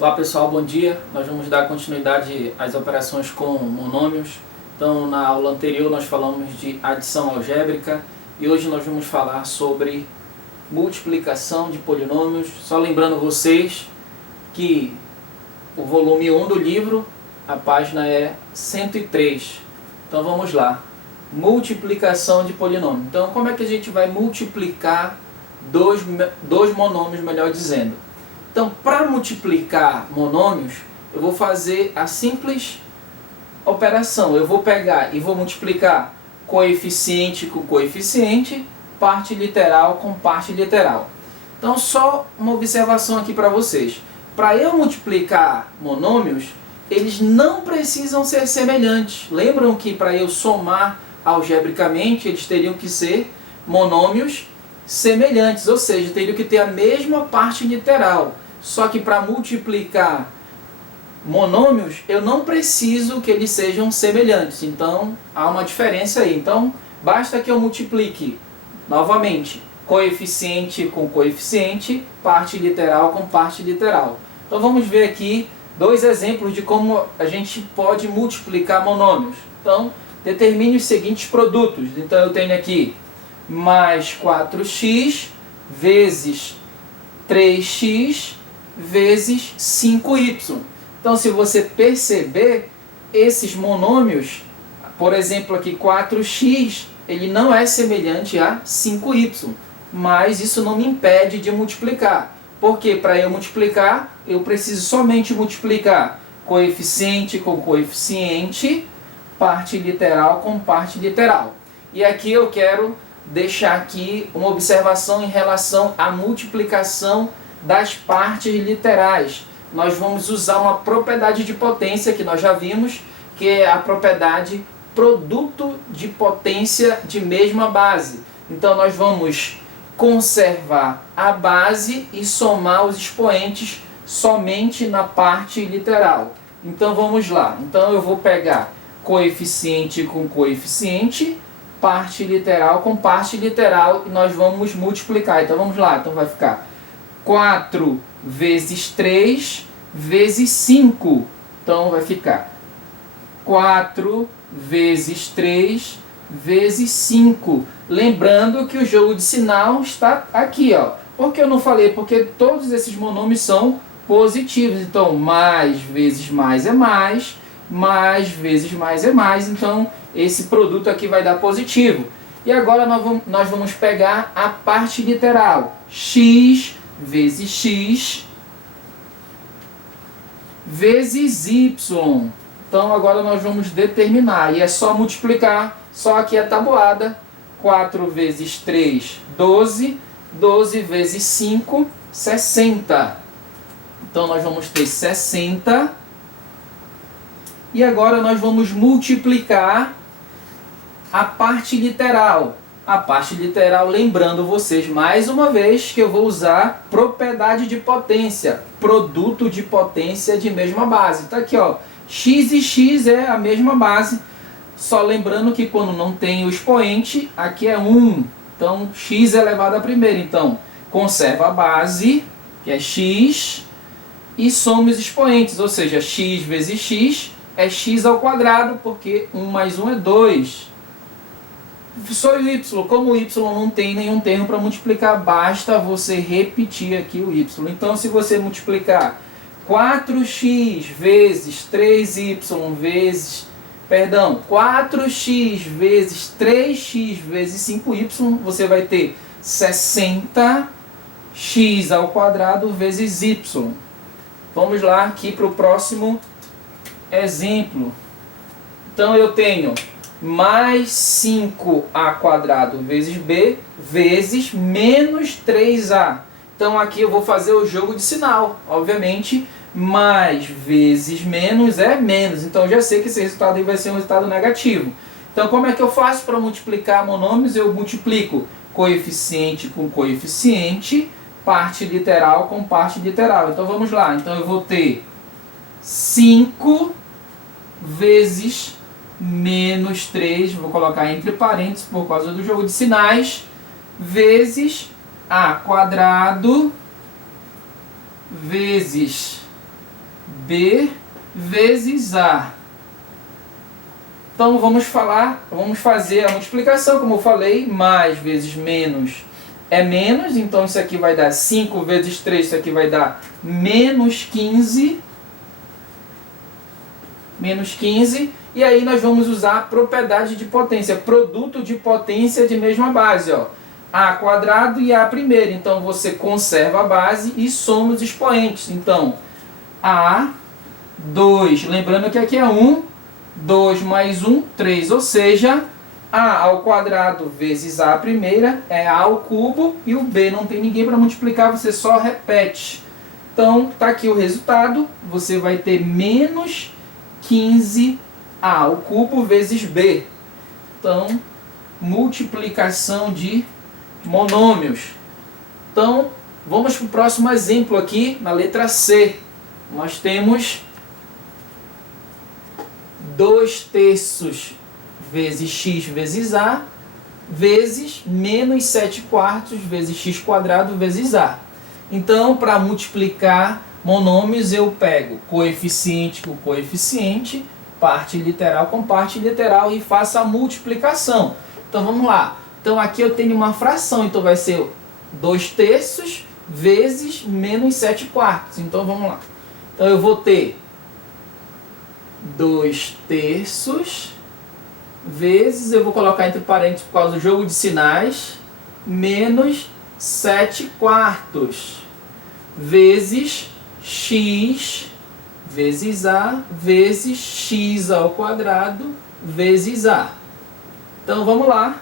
Olá pessoal, bom dia. Nós vamos dar continuidade às operações com monômios. Então, na aula anterior nós falamos de adição algébrica e hoje nós vamos falar sobre multiplicação de polinômios. Só lembrando vocês que o volume 1 do livro, a página é 103. Então vamos lá. Multiplicação de polinômio. Então, como é que a gente vai multiplicar dois monômios, melhor dizendo? Então, para multiplicar monômios, eu vou fazer a simples operação. Eu vou pegar e vou multiplicar coeficiente com coeficiente, parte literal com parte literal. Então, só uma observação aqui para vocês. Para eu multiplicar monômios, eles não precisam ser semelhantes. Lembram que para eu somar algebricamente, eles teriam que ser monômios semelhantes, ou seja, teriam que ter a mesma parte literal. Só que para multiplicar monômios, eu não preciso que eles sejam semelhantes. Então, há uma diferença aí. Então, basta que eu multiplique, novamente, coeficiente com coeficiente, parte literal com parte literal. Então, vamos ver aqui dois exemplos de como a gente pode multiplicar monômios. Então, determine os seguintes produtos. Então, eu tenho aqui mais 4x vezes 3x vezes 5y. Então, se você perceber, esses monômios, por exemplo, aqui 4x, ele não é semelhante a 5y, mas isso não me impede de multiplicar. Porque para eu multiplicar, eu preciso somente multiplicar coeficiente com coeficiente, parte literal com parte literal. E aqui eu quero deixar aqui uma observação em relação à multiplicação das partes literais. Nós vamos usar uma propriedade de potência que nós já vimos, que é a propriedade produto de potência de mesma base. Então nós vamos conservar a base e somar os expoentes somente na parte literal. Então vamos lá. Então eu vou pegar coeficiente com coeficiente, parte literal com parte literal, e nós vamos multiplicar. Então vamos lá, então vai ficar 4 vezes 3 vezes 5. Então vai ficar 4 vezes 3 vezes 5. Lembrando que o jogo de sinal está aqui, ó. Por que eu não falei? Porque todos esses monômios são positivos. Então, mais vezes mais é mais vezes mais é mais. Então, esse produto aqui vai dar positivo. E agora nós vamos pegar a parte literal. X vezes x vezes y. Então agora nós vamos determinar. E é só multiplicar. Só aqui a tabuada. 4 vezes 3, 12. 12 vezes 5, 60. Então nós vamos ter 60. E agora nós vamos multiplicar a parte literal. A parte literal, lembrando vocês mais uma vez que eu vou usar propriedade de potência, produto de potência de mesma base. Está aqui, ó, x e x é a mesma base, só lembrando que quando não tem o expoente, aqui é 1. Então, x é elevado à primeira. Então, conserva a base, que é x, e soma os expoentes, ou seja, x vezes x é x ao quadrado, porque 1 mais 1 é 2. Professor, y, como o y não tem nenhum termo para multiplicar, basta você repetir aqui o y. Então, se você multiplicar 4x vezes 3y vezes, 4x vezes 3x vezes 5y, você vai ter 60x ao quadrado vezes y. Vamos lá aqui para o próximo exemplo. Então, eu tenho mais 5a quadrado vezes b vezes menos 3a. Então aqui eu vou fazer o jogo de sinal. Obviamente, mais vezes menos é menos. Então eu já sei que esse resultado aí vai ser um resultado negativo. Então como é que eu faço para multiplicar monômios? Eu multiplico coeficiente com coeficiente, parte literal com parte literal. Então vamos lá. Então eu vou ter 5 vezes menos 3, vou colocar entre parênteses por causa do jogo de sinais, vezes a quadrado vezes B vezes A. Então vamos fazer a multiplicação, como eu falei, mais vezes menos é menos, então isso aqui vai dar 5 vezes 3, isso aqui vai dar menos 15. Menos 15, e aí nós vamos usar a propriedade de potência, produto de potência de mesma base, ó. A quadrado e A primeiro, então você conserva a base e soma os expoentes. Então, A, 2, lembrando que aqui é 1, 2 mais 1, 3, ou seja, A ao quadrado vezes A primeira é A ao cubo, e o B não tem ninguém para multiplicar, você só repete. Então, tá aqui o resultado, você vai ter menos 15A ao cubo vezes B. Então, multiplicação de monômios. Então, vamos para o próximo exemplo aqui, na letra C. Nós temos 2/3 vezes x vezes A, vezes menos 7/4 vezes x² vezes A. Então, para multiplicar monômios, eu pego coeficiente com coeficiente, parte literal com parte literal e faço a multiplicação. Então vamos lá. Então aqui eu tenho uma fração, então vai ser 2/3 vezes menos 7/4. Então vamos lá. Então eu vou ter 2/3 vezes, eu vou colocar entre parênteses por causa do jogo de sinais, menos 7/4 vezes x vezes A vezes x ao quadrado vezes A. Então vamos lá.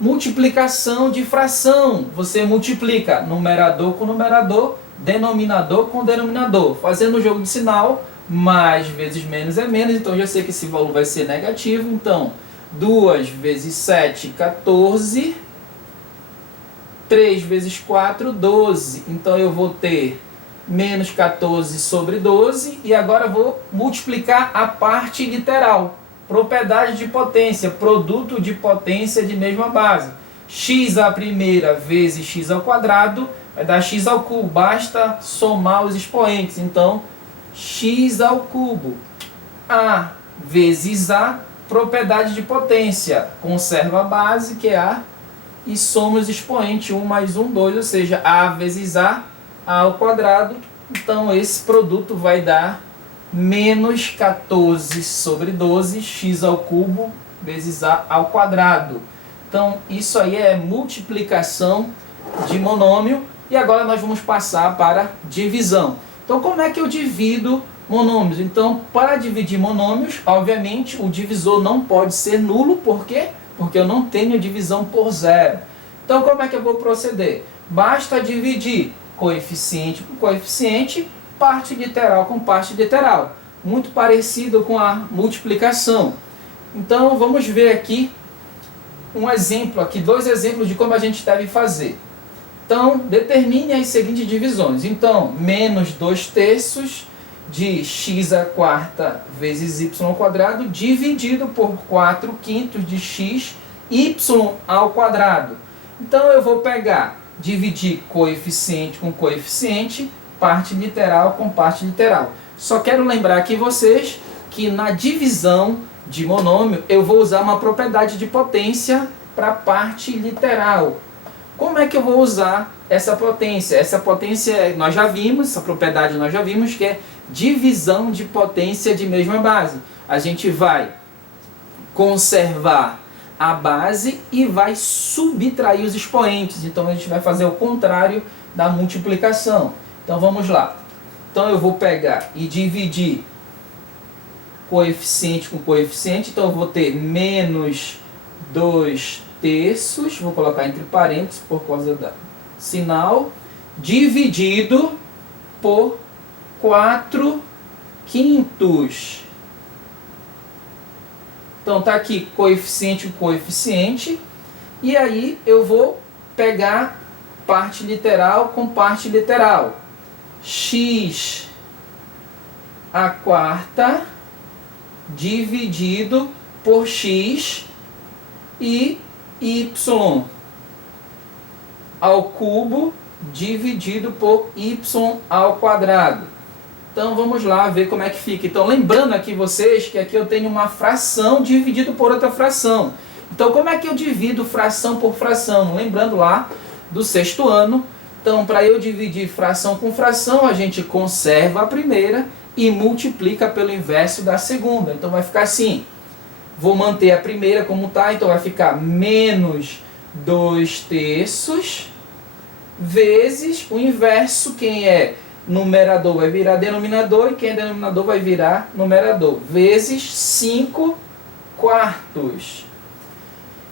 Multiplicação de fração. Você multiplica numerador com numerador, denominador com denominador. Fazendo o jogo de sinal, mais vezes menos é menos, então eu já sei que esse valor vai ser negativo. Então 2 vezes 7, 14. 3 vezes 4, 12. Então eu vou ter menos 14 sobre 12. E agora eu vou multiplicar a parte literal. Propriedade de potência, produto de potência de mesma base. X à primeira vezes x ao quadrado vai dar x ao cubo. Basta somar os expoentes. Então, x ao cubo. A vezes A, propriedade de potência. Conserva a base, que é A, e soma os expoentes, 1 mais 1, 2, ou seja, A vezes A ao quadrado. Então esse produto vai dar menos 14 sobre 12, x ao cubo vezes A ao quadrado. Então isso aí é multiplicação de monômio. E agora nós vamos passar para divisão. Então como é que eu divido monômios? Então para dividir monômios, obviamente o divisor não pode ser nulo, por quê? Porque eu não tenho divisão por zero. Então como é que eu vou proceder? Basta dividir coeficiente com coeficiente, parte literal com parte literal. Muito parecido com a multiplicação. Então vamos ver aqui um exemplo, aqui dois exemplos de como a gente deve fazer. Então determine as seguintes divisões. Então menos 2/3 de x à quarta vezes y ao quadrado dividido por 4/5 de x y ao quadrado. Então eu vou pegar, dividir coeficiente com coeficiente, parte literal com parte literal. Só quero lembrar aqui vocês que na divisão de monômio eu vou usar uma propriedade de potência para a parte literal. Como é que eu vou usar essa potência? Essa potência nós já vimos, essa propriedade nós já vimos, que é divisão de potência de mesma base. A gente vai conservar a base e vai subtrair os expoentes. Então a gente vai fazer o contrário da multiplicação. Então vamos lá. Então eu vou pegar e dividir coeficiente com coeficiente. Então eu vou ter menos 2/3, vou colocar entre parênteses por causa do sinal, dividido por 4/5. Então tá aqui coeficiente com coeficiente. E aí eu vou pegar parte literal com parte literal. X à quarta dividido por x e y ao cubo dividido por y ao quadrado. Então vamos lá ver como é que fica. Então lembrando aqui vocês que aqui eu tenho uma fração dividido por outra fração. Então como é que eu divido fração por fração? Lembrando lá do sexto ano. Então para eu dividir fração com fração, a gente conserva a primeira e multiplica pelo inverso da segunda. Então vai ficar assim. Vou manter a primeira como está, então vai ficar menos 2/3 vezes o inverso, quem é numerador vai virar denominador e quem é denominador vai virar numerador, vezes 5/4.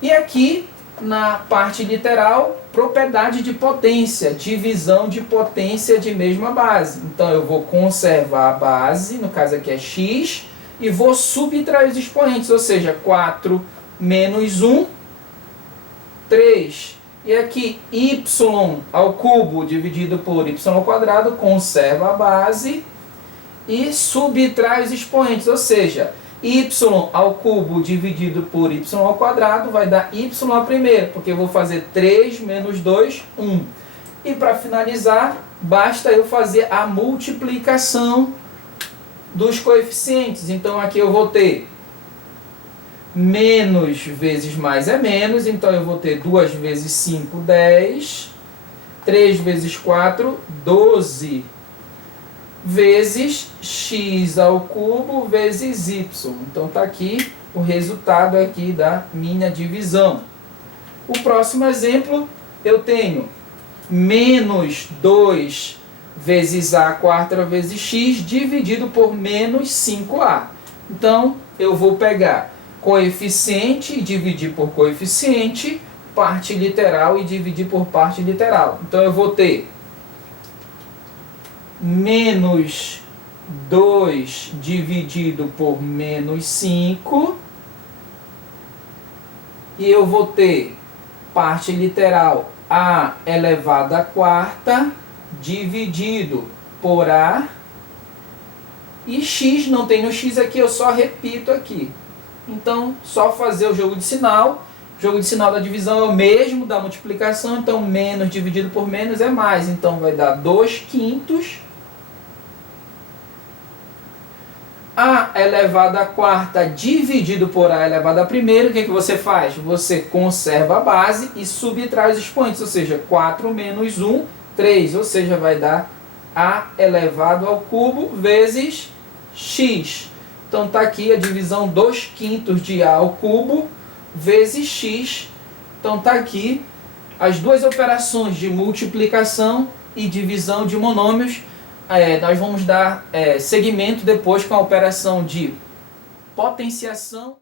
E aqui na parte literal, propriedade de potência, divisão de potência de mesma base. Então eu vou conservar a base, no caso aqui é x, e vou subtrair os expoentes, ou seja, 4 menos 1, 3. E aqui y ao cubo dividido por y ao quadrado, conserva a base e subtrai os expoentes, ou seja, y ao cubo dividido por y ao quadrado vai dar y a primeira, porque eu vou fazer 3 menos 2, 1. E para finalizar, basta eu fazer a multiplicação dos coeficientes. Então aqui eu vou ter menos vezes mais é menos, então eu vou ter 2 vezes 5, 10, 3 vezes 4, 12, vezes x ao cubo vezes y. Então está aqui o resultado aqui da minha divisão. O próximo exemplo, eu tenho menos 2 vezes a quarta vezes x dividido por menos 5a. Então, eu vou pegar coeficiente e dividir por coeficiente, parte literal e dividir por parte literal. Então, eu vou ter menos 2 dividido por menos 5. E eu vou ter parte literal a elevado à quarta dividido por a, e x, não tem no x aqui, eu só repito aqui. Então, só fazer o jogo de sinal. O jogo de sinal da divisão é o mesmo da multiplicação, então menos dividido por menos é mais. Então vai dar 2/5. A elevado à quarta dividido por a elevado à primeira, o que você faz? Você conserva a base e subtrai os expoentes, ou seja, 4 menos 1, 3, ou seja, vai dar a elevado ao cubo vezes x. Então está aqui a divisão 2/5 de a ao cubo vezes x. Então está aqui as duas operações de multiplicação e divisão de monômios. Nós vamos dar seguimento depois com a operação de potenciação.